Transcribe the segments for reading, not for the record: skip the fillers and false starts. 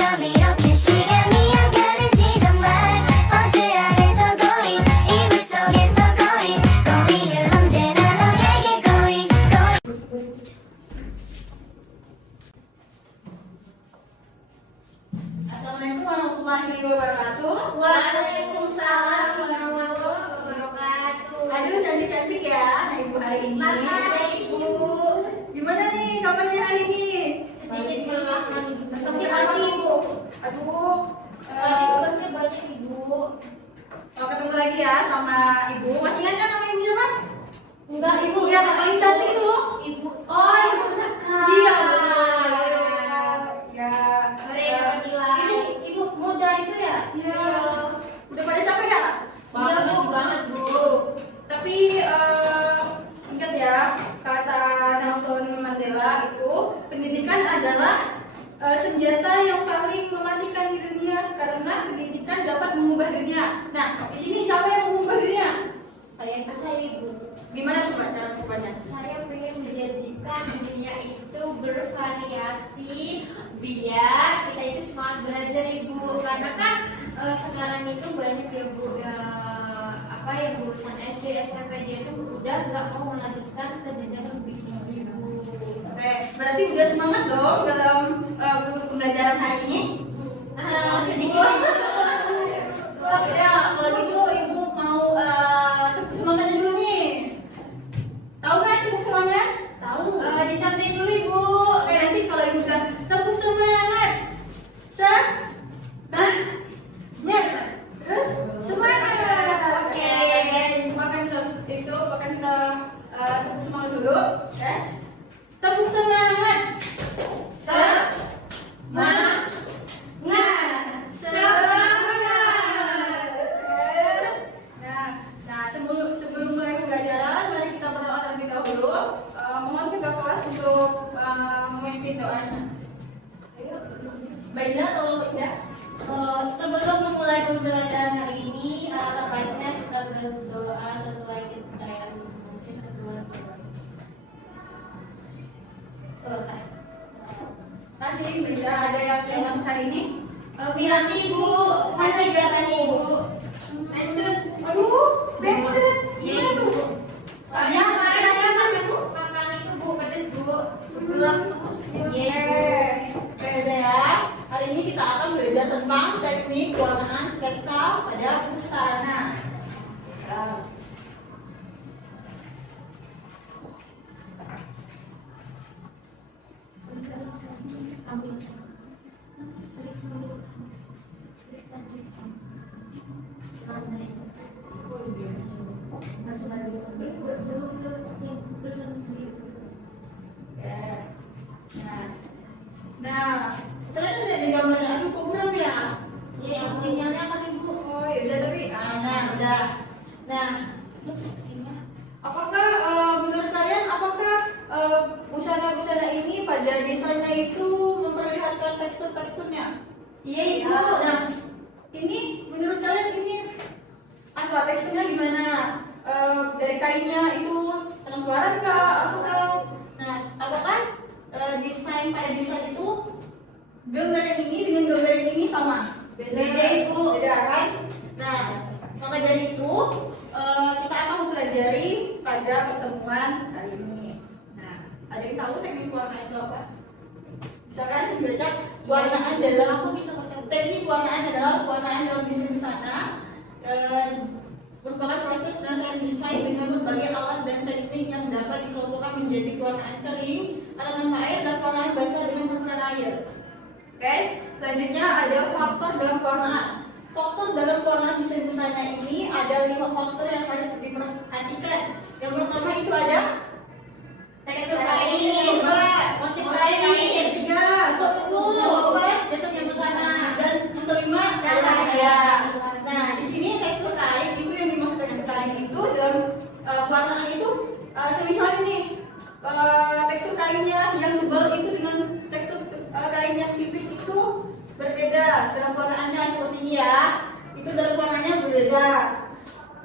점점 이렇게 시간이 가는지 정말 버스 안에서 고잉 이불 속에서 고잉 고잉은 언제나 너에게 고잉 고잉. Assalamualaikum warahmatullahi wabarakatuh. Waalaikumsalam warahmatullahi wabarakatuh. Aduh, cantik-cantik ya anak ibu hari ini. Makasih, Ibu. Gimana nih kabarnya hari ini? Sedikit melelahkan, Ibu. Sakit hati ibu. Aduh, Tadi tugasnya banyak, Ibu. mau ketemu lagi ya sama ibu. Masih ingat kan nama ibu siapa? Enggak, Ibu. Yang paling cantik itu loh. Ibu. Oh, Ibu Saka. Iya. Ya. Mereka bernilai. Ibu muda itu ya? Iya. Udah pada capek ya? Iya, Bu. Banget, Bu. Tapi ingat ya, kata Nelson Mandela itu pendidikan adalah senjata yang paling mematikan di dunia karena pendidikan dapat mengubah dunia. Nah, di sini siapa yang mengubah dunia? Saya, Ibu. Gimana coba cara mengubahnya? Saya pengen menjadikan dunia itu bervariasi biar kita itu semangat belajar, Ibu. Karena kan sekarang itu banyak ya, Bu, apa yang lulusan SD, SMP dia itu udah nggak mau melanjutkan ke jenjang lebih tinggi, Bu. Oke, berarti udah semangat dong dalam pembelajaran hari ini? Sedikit. Ya, kalau gitu ibu mau tepuk semangatnya dulu nih. Tahu kan tepuk semangat? Tahu? Dicanting dulu, Ibu. Oke, nanti kalau ibu bilang tepuk semangat, terus semangat. Oke. Makan tuh, itu makan kita tepuk semangat dulu. Oke, tepuk semangat. Semangat. Nah, sebelum mulai pembelajaran, mari kita berdoa terlebih dahulu. Mohon kakak kelas untuk memimpin doanya. Baiklah, tolong ya. Sebelum memulai pembelajaran hari ini, alangkah baiknya kita berdoa sesuai kepercayaan masing-masing. Selesai. Nanti bisa ada yang masuk hari ini. Piranti, Ibu. Saya kegiatannya, Ibu. Aduh, betet. Iya, Ibu. Soalnya kemarin saya makan itu, Bu, pedes, Bu. Sebelah. Iya, Ibu. Oke ya. Hari ini kita akan belajar tentang teknik pewarnaan sketsa pada busana. Nah, kalian lihat di gambarnya. Aduh, kok buram ya? Iya, sinyalnya apa sih, Bu? Oh, ya udah tapi. Nah, udah. Nah, apakah menurut kalian busana-busana ini pada desainnya itu memperlihatkan tekstur-teksturnya? Iya, Ibu. Nah, ini menurut kalian ini apa teksturnya gimana? Dari kainnya itu transparan kah? Apakah? Nah, apakah desain pada desain itu gambar yang ini dengan gambar yang ini sama? Beda, Ibu. Beda kan? Nah, maka dari itu kita akan mempelajari pada pertemuan kali ini. Nah, ada yang tahu teknik warna itu apa? Misalkan membaca warnaan dalam Aku bisa baca. teknik warnaan adalah warnaan dalam desain busana merupakan proses penyelesaian desain dengan berbagai alat dan teknik yang dapat dikelompokkan menjadi warnaan kering atau tanpa air dan warnaan basah dengan campuran air. Oke, selanjutnya ada faktor dalam pewarnaan. Faktor dalam pewarnaan desain busana ini ada 5 faktor yang harus diperhatikan. Yang pertama itu ada Tekstur kain, motif kain, tiga, bentuknya busana, dan yang kelima cara cahaya. kerja. Nah, di sini tekstur kain itu yang dimaksud tekstur kain itu dalam warnaan itu semisal ini tekstur kainnya yang tebal itu dengan tekstur kain yang tipis itu berbeda dalam warnaannya seperti ini ya. Itu dalam warnanya berbeda.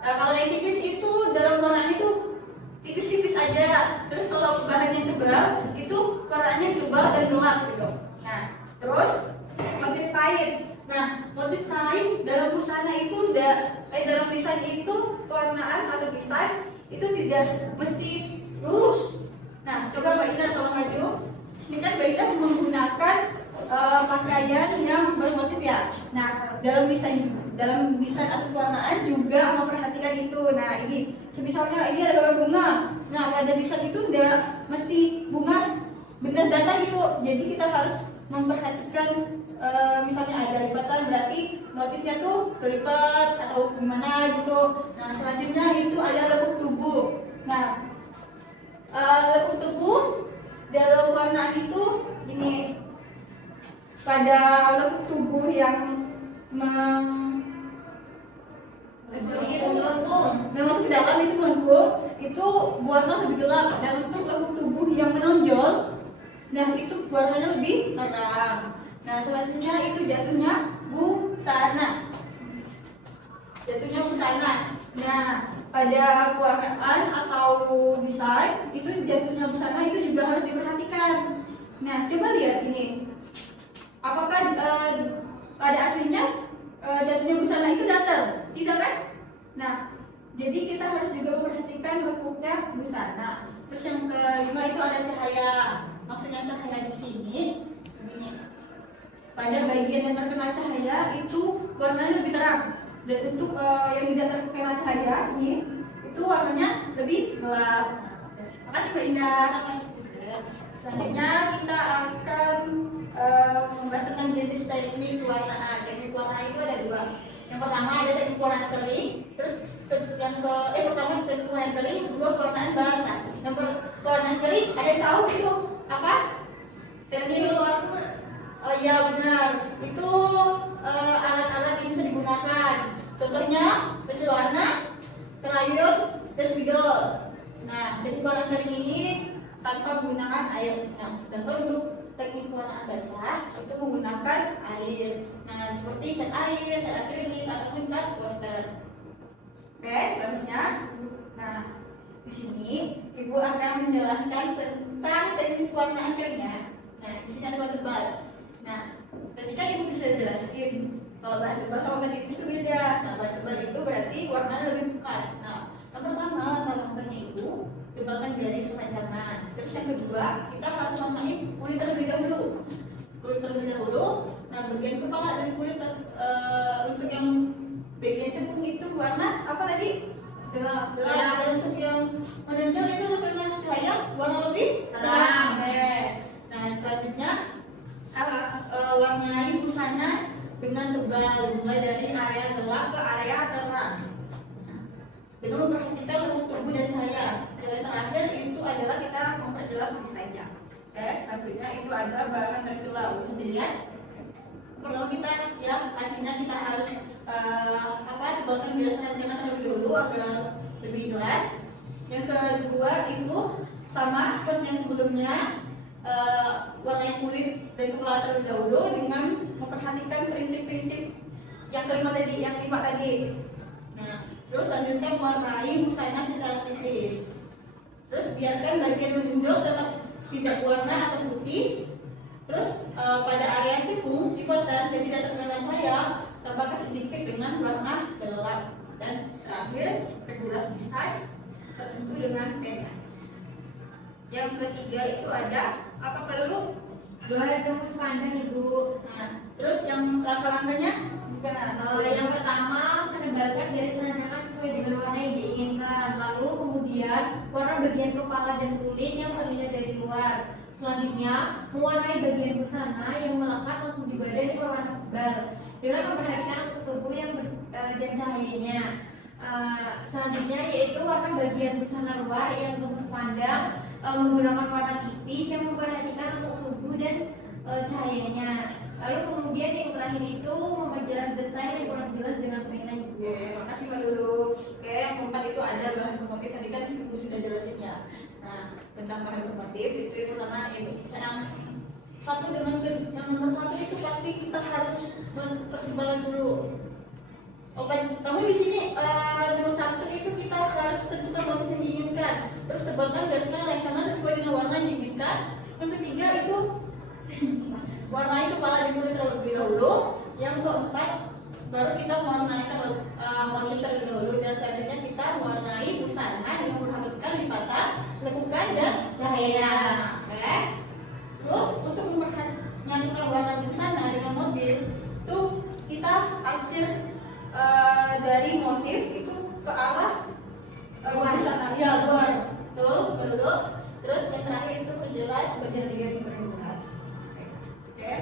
Nah, kalau yang tipis itu dalam warnanya itu tipis-tipis aja. Terus kalau bahannya tebal itu warnanya tebal dan gelap gitu. Nah, terus motif tidak mesti lurus. Nah, coba Mbak Ina tolong maju. Sini kan Mbak Ina menggunakan pakaian yang bermotif ya. Nah, dalam desain atau pewarnaan juga memperhatikan itu. Nah, ini misalnya ini ada gambar bunga. Nah, pada desain itu tidak mesti bunga benar datar gitu. Jadi kita harus memperhatikan misalnya ada lipatan, berarti motifnya tuh kelipat atau gimana gitu. Nah, selanjutnya itu ada lekuk tubuh. Nah, lekuk tubuh dalam warna itu ini pada lekuk tubuh yang masuk ke dalam itu melengkung, itu warna lebih gelap. Dan untuk lekuk tubuh yang menonjol, nah itu warnanya lebih terang. Nah, selanjutnya itu jatuhnya busana. Nah, pada pewarnaan atau desain itu jatuhnya busana itu juga harus diperhatikan. Nah, coba lihat ini. Apakah pada aslinya jatuhnya busana itu datar? Tidak kan? Nah, jadi kita harus juga memperhatikan lekuknya busana. Terus yang kelima itu ada cahaya. Maksudnya cahaya di sini begini. Pada bagian yang terkena cahaya itu warnanya lebih terang. Dan untuk yang tidak terkena cahaya ini itu warnanya lebih gelap. Makasih Mbak Indah. Selanjutnya kita akan membahas tentang jenis teknik pewarnaan. Teknik warna itu ada dua. Yang pertama ada teknik pewarnaan kering, terus pertama teknik pewarnaan kering, kedua pewarnaan basah. Yang pewarnaan kering ada yang tahu itu apa? Teknik warna. Oh iya benar. Itu alat-alat yang bisa digunakan. Contohnya pensil warna, krayon, dan spidol. Nah, teknik pewarnaan kering ini tanpa menggunakan air. Nah, sedangkan untuk teknik pewarnaan basah itu menggunakan air. Nah, seperti cat air, cat akrilik, ataupun cat poster. Oke, selanjutnya. Nah, di sini Ibu akan menjelaskan tentang teknik pewarnaan keringnya. Nah, di sini ada bahan tebal. Nah, ketika Ibu bisa jelasin kalau bahan tebal sama bahan tipis itu beda. Nah, bahan tebal itu berarti warnanya lebih pekat. Nah, yang pertama langkah-langkahnya itu tebalkan garis sepanjangan. Terus yang kedua, kita harus memakai kulit terlebih dahulu. Nah, bagian kepala dan kulit untuk yang bagian cekung itu warna apa tadi? Gelap. Dan untuk yang menonjol itu terkena cahaya warna lebih terang. Nah, selanjutnya warnai busana dengan tebal, mulai dari area gelap ke area terang. Dengan memperhatikan lekuk tubuh dan cahaya. Yang terakhir itu adalah kita memperjelas desainnya. Selanjutnya itu ada bahan terkelau. Bisa dilihat. Kalau kita ya artinya kita harus tebalkan garis rancangan terlebih dahulu agar lebih jelas. Yang kedua itu sama seperti yang sebelumnya, warnai kulit dan kepala terlebih dahulu dengan memperhatikan prinsip-prinsip yang kelima tadi, yang 5 tadi. Nah, terus selanjutnya mewarnai busana secara tipis. Terus biarkan bagian menonjol tetap tidak warna atau putih. Terus pada area cekung, lipatan dan tidak terkena cahaya tambahkan sedikit dengan warna gelap. Dan terakhir perjelas desain tertentu dengan pena. Yang ketiga itu ada apa perlu? Boleh tembus pandang Ibu. Nah, terus yang langkah-langkahnya gimana? Yang pertama menebalkan garis rancangan sesuai dengan warna yang diinginkan. Lalu kemudian warna bagian kepala dan kulit yang terlihat dari luar. Selanjutnya mewarnai bagian busana yang melekat langsung di badan itu warna tebal dengan memperhatikan tubuh yang dan cahayanya. Selanjutnya yaitu warna bagian busana luar yang tembus pandang menggunakan warna tipis yang memperhatikan untuk tubuh dan cahayanya. Lalu kemudian yang terakhir itu memperjelas detail yang kurang jelas dengan pena. Oke, makasih Mbak Lulu. Oke, yang keempat itu ada bahan bermotif. Tadi kan Ibu sudah jelasin ya. Nah, tentang bahan bermotif itu yang pertama itu yang satu dengan yang nomor satu itu pasti kita harus mempertimbangkan dulu. Oke, kamu di sini nomor satu itu kita harus tentukan motif yang diinginkan. Terus tebalkan garisnya rancangan sesuai dengan warna yang diinginkan. Yang ketiga itu warnai kepala dan kulit terlebih dahulu. Yang keempat baru kita mewarnai motif terlebih dahulu, dan selanjutnya kita mewarnai busana dengan memperhatikan lipatan, lekukan, dan cahaya. Oke. Terus untuk menyatukan warna busana dengan motif itu kita arsir dari motif itu ke arah busana, ya luar, betul, dulu. Terus yang terakhir itu perjelas bagian yang berjelas. Oke.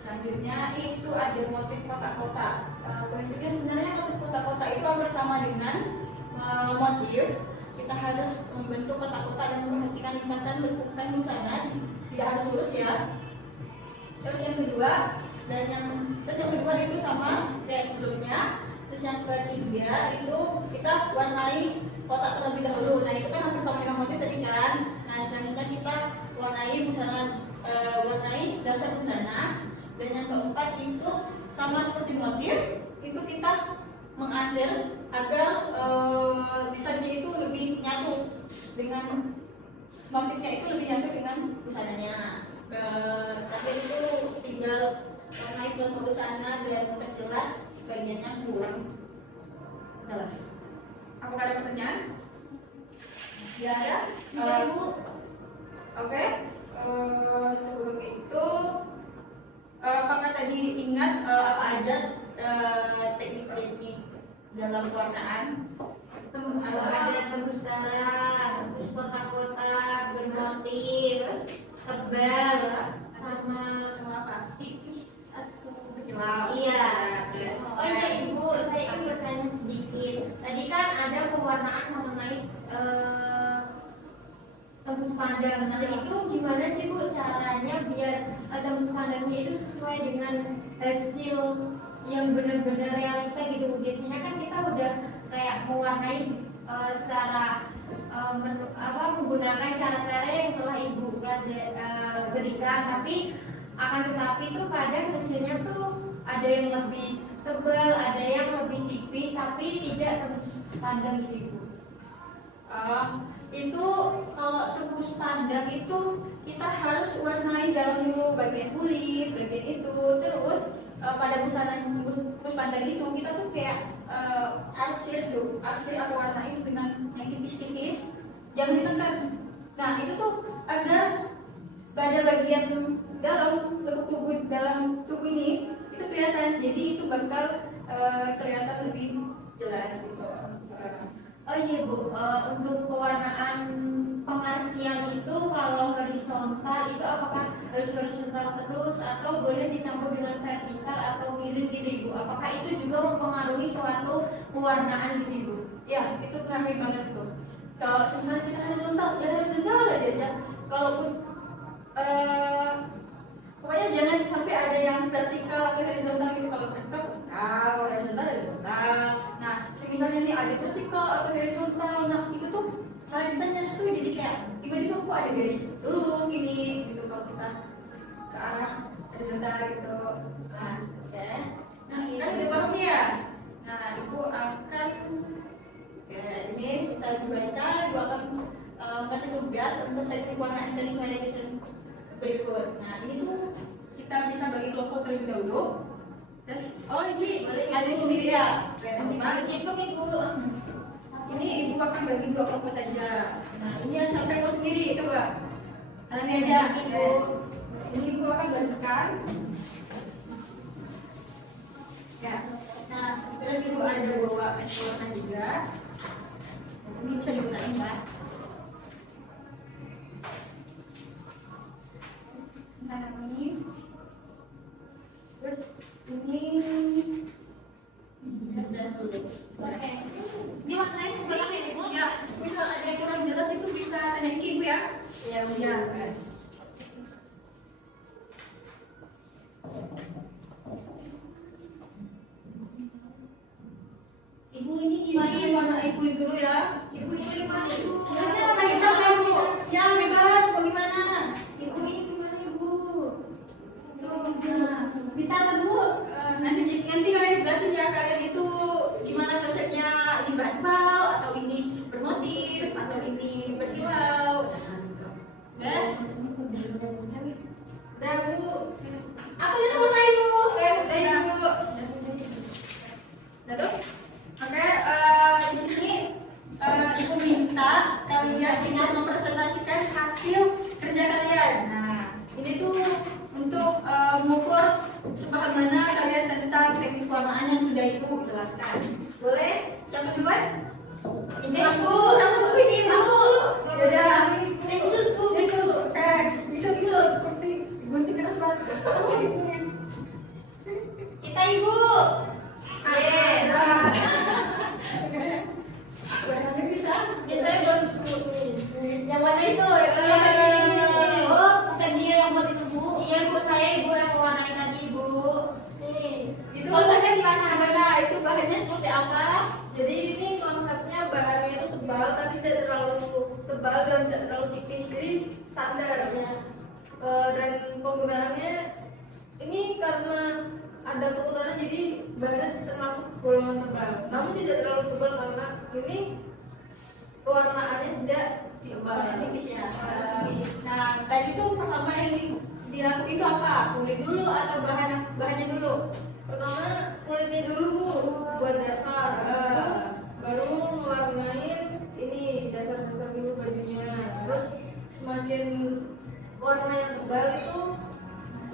Selanjutnya itu ada motif kotak-kotak. Prinsipnya sebenarnya motif kotak-kotak itu hampir sama dengan motif. Kita harus membentuk kotak-kotak dan memperhatikan lipatan, lekukan busana, tidak harus lurus ya. Terus yang kedua itu sama kayak sebelumnya. Terus yang ketiga itu kita warnai kotak terlebih dahulu. Nah itu kan hampir sama dengan motif tadi kan. Nah selanjutnya kita warnai busana, warnai dasar busana. Dan yang keempat itu sama seperti motif, itu kita mengasir agar desainnya itu lebih nyatu dengan motifnya, itu lebih nyatu dengan busananya. Terakhir itu tinggal warnai pelaku busana dan memperjelas bagiannya kurang jelas. Apakah ada pertanyaan? Ya ada? Ibu. Oke. Sebelum itu apakah tadi ingat apa aja teknik-teknik dalam pewarnaan? Ada tembus darah, terus kotak-kotak bermotif, tebal, sama apa? tipis atau Wow. iya. Oh iya Ibu, saya ingin bertanya sedikit. Tadi kan ada pewarnaan mengenai tembus pandang. Nah itu gimana sih Bu caranya biar tembus pandangnya itu sesuai dengan hasil yang benar-benar realita gitu. Biasanya kan kita udah kayak mewarnai secara menggunakan cara-cara yang telah Ibu berikan, tapi akan tetapi tuh kadang hasilnya tuh ada yang lebih tebal, ada yang lebih tipis, tapi tidak tembus pandang gitu Ibu. Itu kalau tembus pandang itu kita harus warnai dalam dulu bagian kulit, bagian itu. Terus pada busana tembus pandang itu kita tuh kayak arsir atau warnai dengan yang tipis-tipis, jangan ditekan. Nah itu tuh agar pada bagian dalam tubuh ini itu kelihatan, jadi itu bakal kelihatan lebih jelas gitu. Oh iya Bu, untuk pewarnaan pengarsian itu kalau horizontal itu apakah harus horizontal terus atau boleh dicampur dengan vertikal atau miring gitu Ibu? Apakah itu juga mempengaruhi suatu pewarnaan gitu Ibu? Ya, itu pengaruh banget tuh. Kalau misalnya kita horizontal, ya horizontal aja ya. Kalaupun pokoknya jangan sampai ada yang vertikal atau horizontal gitu. Kalau vertikal, kalau horizontal ada horizontal. Nah, misalnya nih ada vertikal atau horizontal, nah itu tuh salah desainnya tuh jadi kayak tiba-tiba kok ada garis lurus gini gitu kalau kita ke arah horizontal gitu. Nah, oke. Nah, kita sudah paham ya. Nah, ibu akan ini bisa dibaca, ibu akan kasih tugas untuk teknik warna teknik validation berikut. Nah, ini tuh kita bisa bagi kelompok terlebih dahulu. Oh ini ada sendiri ya. Nah, hitung ibu. Ini ibu akan bagi dua kelompok saja. Nah, ini yang sampai mau sendiri coba. Ini aja. Ini ibu akan bagikan. Ya. Nah, terus ibu ada bawa pensiunan juga. Ini bisa digunakan Mbak. Nah, ini. Terus ini dan dulu. Oke. Ini warnanya seperti apa Ibu? Ya, misal ada yang kurang jelas itu bisa tanya ke ibu ya. Iya, ya. Ibu ini gimana? Ini warna ibu dulu ya. Ibu ini gimana Ibu? Nanti warna kita kamu. Ya, bebas. Bagaimana? Ibu ini gimana Ibu? Tuh, nah. Minta Bu. Nanti kalian jelasin ya, kalian itu gimana konsepnya, ini bantal atau ini bermotif atau ini berkilau. Udah? Udah Bu. Aku udah selesai Bu. Udah Bu. pewarnaan yang sudah Ibu jelaskan. Boleh? Siapa duluan? Ini Aku sama Bu ini Bu. Yaudah. Maksudku Itu bisa seperti gunting keras banget. kita Ibu. Aye. Warnanya bisa? Biasanya baru 10 nih. Yang mana itu? Oh, bukan dia yang buat itu Bu. Iya Bu, saya Ibu yang mewarnai tadi Bu. Nih, itu Konsepnya gimana? Mana? Itu bahannya seperti apa? Jadi ini konsepnya bahannya itu tebal tapi tidak terlalu tebal dan tidak terlalu tipis, jadi standar ya. Dan penggunaannya ini karena ada keputaran jadi bahannya termasuk golongan tebal, namun tidak terlalu tebal karena ini pewarnaannya tidak tebal. Tipis ya. Nah, tadi itu pertama yang dilakukan itu apa? Kulit dulu atau bahannya dulu? Pertama kulitnya dulu Bu, buat dasar. Habis itu baru mewarnain ini dasar-dasar dulu bajunya. Terus semakin warna yang tebal itu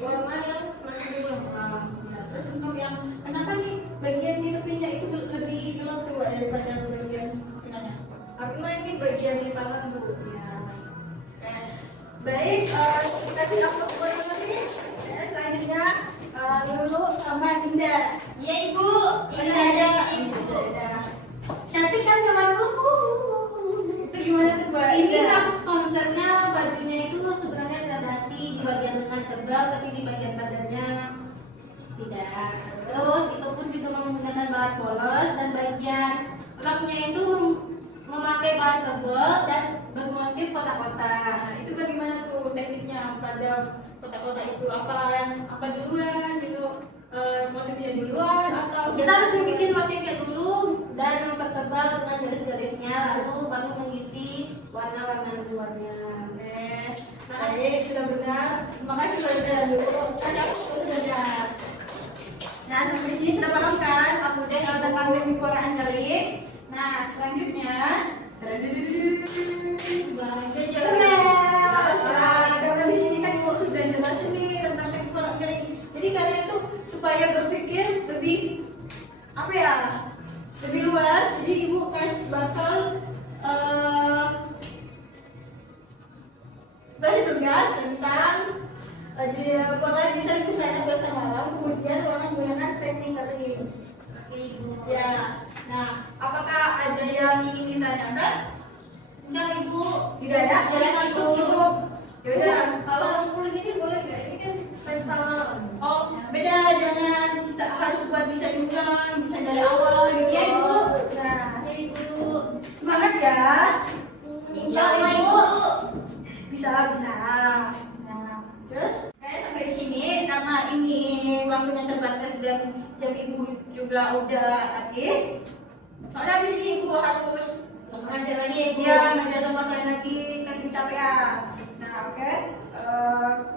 warna yang semakin lengkap. Terus untuk yang kenapa nih bagian tutupnya itu lebih gelap tuh daripada bagian tengahnya? Karena ini bagian lipatan Bu. Ya. Baik, tadi aku buat ini. Selanjutnya dulu sama Indah. Iya Ibu. Ini Ada ada Ibu. Cantik kan teman-temanku. Itu gimana tuh Mbak? Ini maksud konsepnya bajunya itu sebenarnya gradasi di bagian tengah tebal tapi di bagian badannya tidak. Terus itu pun juga menggunakan bahan polos dan bagian roknya itu memakai bahan tebal dan bermotif kotak-kotak. Nah, itu bagaimana tuh tekniknya pada kotak-kotak itu? Apa duluan gitu? Motifnya duluan atau Kita harus bikin motifnya dulu dan mempertebal dengan garis-garisnya lalu baru mengisi warna-warna luarnya. Baik, sudah benar. Terima kasih sudah benar dulu. Tadi aku sudah benar. Nah, sampai sini sudah paham kan? Aku udah tentang pewarnaan nyali. Nah, selanjutnya karena di sini kan Ibu sudah jelasin nih tentang teknik pewarnaan nyali. Jadi kalian tuh supaya berpikir lebih apa ya? Lebih luas. Jadi Ibu bakal bahas tugas tentang warna desain busana bahasa malam, kemudian warna menggunakan teknik kering. Ya, nah, apakah ada yang ingin ditanyakan? Enggak Ibu. Tidak ada. Jelas Ibu. Yaudah. Kalau kulit ini boleh nggak? Ini kan pesta malam. Oh, beda. Jangan kita harus buat desain ulang, desain dari awal gitu. Iya, Ibu. Nah, Ibu. semangat ya. Insya Allah Ibu. Bisa. Nah, terus sampai di sini karena ini waktunya terbatas dan jam Ibu juga udah habis. Soalnya habis ini Ibu harus Mengajar lagi ya Ibu. dia ngajar tempat lain lagi kan Ibu capek ya. Nah, oke.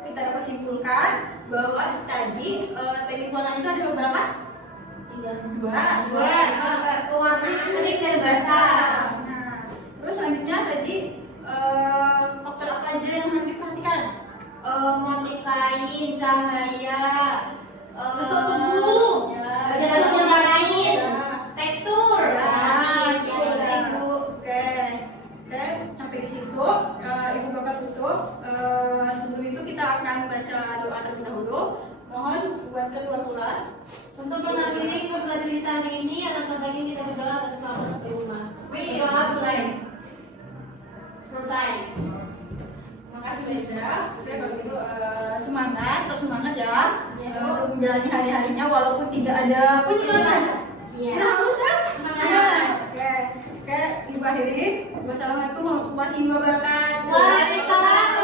Kita dapat simpulkan bahwa tadi teknik warna itu ada beberapa? Dua. Pewarnaan kulit dan basah. Nah, terus selanjutnya tadi faktor apa aja yang harus diperhatikan? Motif kain, cahaya, Bentuk tubuh. bentuk yang lain, tekstur. Ya, Gitu Ibu. Oke, sampai di situ Ibu bakal tutup. Sebelum itu kita akan baca doa terlebih dahulu. Mohon buat keluar kelas. Untuk mengakhiri pembelajaran kita hari ini, alangkah baiknya kita berdoa dan selamat di rumah. Doa mulai. Selesai. Terima kasih banyak. Oke, kalau gitu semangat ya untuk menjalani hari-harinya walaupun tidak ada penyemangat. Iya. Kita harus Semangat. Oke, Ibu akhiri. Wassalamualaikum warahmatullahi wabarakatuh. Waalaikumsalam